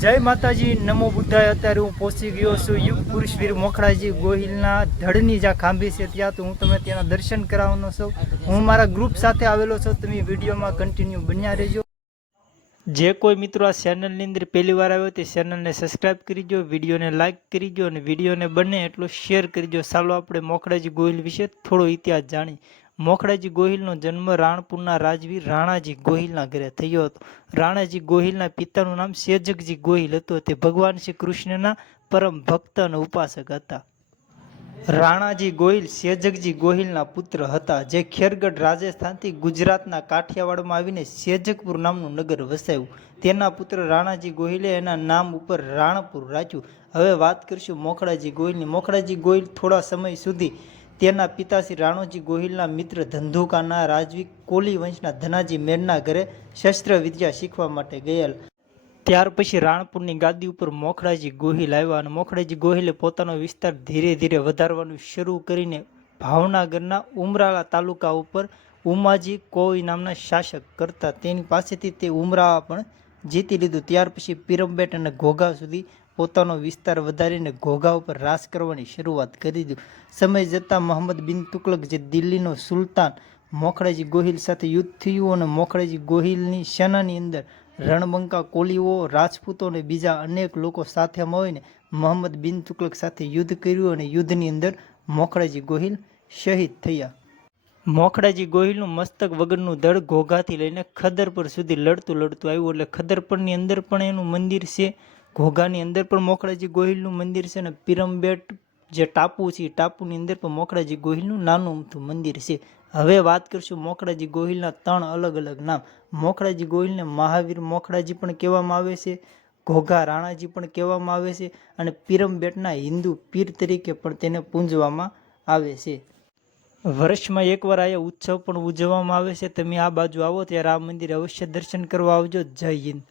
જય માતાજી, નમો બુદ્ધાય. અત્યારે હું પહોંચી ગયો છું યુગ પુરુષ વીર મોખડાજી ગોહિલના ધડની જ્યાં ખાંભી છે ત્યાં. તો હું તમે ત્યાંના દર્શન કરાવવાનો છું. હું મારા ગ્રુપ સાથે આવેલો છું. તમે વિડીયોમાં કન્ટિન્યુ બન્યા રહેજો. જે કોઈ મિત્રો આ ચેનલની અંદર પહેલી વાર આવ્યો તે ચેનલને સબસ્ક્રાઇબ કરીજો, વિડીયોને લાઇક કરીજો અને વિડીયોને બને એટલો શેર કરીજો. ચાલો આપણે મોખડાજી ગોહિલ વિશે થોડો ઇતિહાસ જાણી મોખડાજી ગોહિલનો જન્મ રાણપુરના રાજવીર રાણાજી ગોહિલના ઘરે થયો હતો. રાણાજી ગોહિલના પિતાનું નામ સેજકજી ગોહિલ હતું. તે ભગવાન શ્રી કૃષ્ણના પરમ ભક્ત અને ઉપાસક હતા. રાણાજી ગોહિલ સેજકજી ગોહિલના પુત્ર હતા, જે ખેરગઢ રાજસ્થાનથી ગુજરાતના કાઠિયાવાડમાં આવીને સેજકપુર નામનું નગર વસાવ્યું. તેના પુત્ર રાણાજી ગોહિલે એના નામ ઉપર રાણપુર રાખ્યું. હવે વાત કરીશું મોખડાજી ગોહિલની. મોખડાજી ગોહિલ થોડા સમય સુધી તેના પિતાશ્રી રાણોજી ગોહિલના મિત્ર ધંધુકાના રાજવી કોલી વંશના ધનાજી મેરના ઘરે શસ્ત્ર વિદ્યા શીખવા માટે ગયેલ. ત્યાર પછી રાણપુરની ગાદી ઉપર મોખડાજી ગોહિલ આવ્યા અને મોખડાજી ગોહિલે પોતાનો વિસ્તાર ધીરે ધીરે વધારવાનું શરૂ કરીને ભાવનગરના ઉમરાળા તાલુકા ઉપર ઉમાજી કોઈ નામના શાસક કરતા તેની પાસેથી તે ઉમરાળા પણ જીતી લીધું. ત્યાર પછી પિરમબેટ અને ઘોઘા સુધી પોતાનો વિસ્તાર વધારીને ઘોઘા ઉપર રાસ કરવાની શરૂઆત કરી દીધું. સમય જતાં મોહમ્મદ બિન તુકલક જે દિલ્હીનો સુલતાન મોખળાજી ગોહિલ સાથે યુદ્ધ થયું અને મોખળાજી ગોહિલની સેનાની અંદર રણબંકા, કોલીઓ, રાજપૂતો અને બીજા અનેક લોકો સાથે મળીને મોહમ્મદ બિન તુકલક સાથે યુદ્ધ કર્યું અને યુદ્ધની અંદર મોખળાજી ગોહિલ શહીદ થયા. મોખડાજી ગોહિલનું મસ્તક વગરનું દળ ઘોઘાથી લઈને ખદરપર સુધી લડતું લડતું આવ્યું. એટલે ખદરપરની અંદર પણ એનું મંદિર છે, ઘોઘાની અંદર પણ મોખડાજી ગોહિલનું મંદિર છે અને પિરમબેટ જે ટાપુ છે, એ ટાપુની અંદર પણ મોખડાજી ગોહિલનું નાનું અમથું મંદિર છે. હવે વાત કરશું મોખડાજી ગોહિલના ત્રણ અલગ અલગ નામ. મોખડાજી ગોહિલને મહાવીર મોખડાજી પણ કહેવામાં આવે છે, ઘોઘા રાણાજી પણ કહેવામાં આવે છે અને પિરમબેટના હિન્દુ પીર તરીકે પણ તેને પૂંજવામાં આવે છે. વર્ષમાં એકવાર આ ઉત્સવ પણ ઉજવવામાં આવે છે. તમે આ બાજુ આવો, ત્યારે આ મંદિર અવશ્ય દર્શન કરવા આવજો. જય હિન્દ.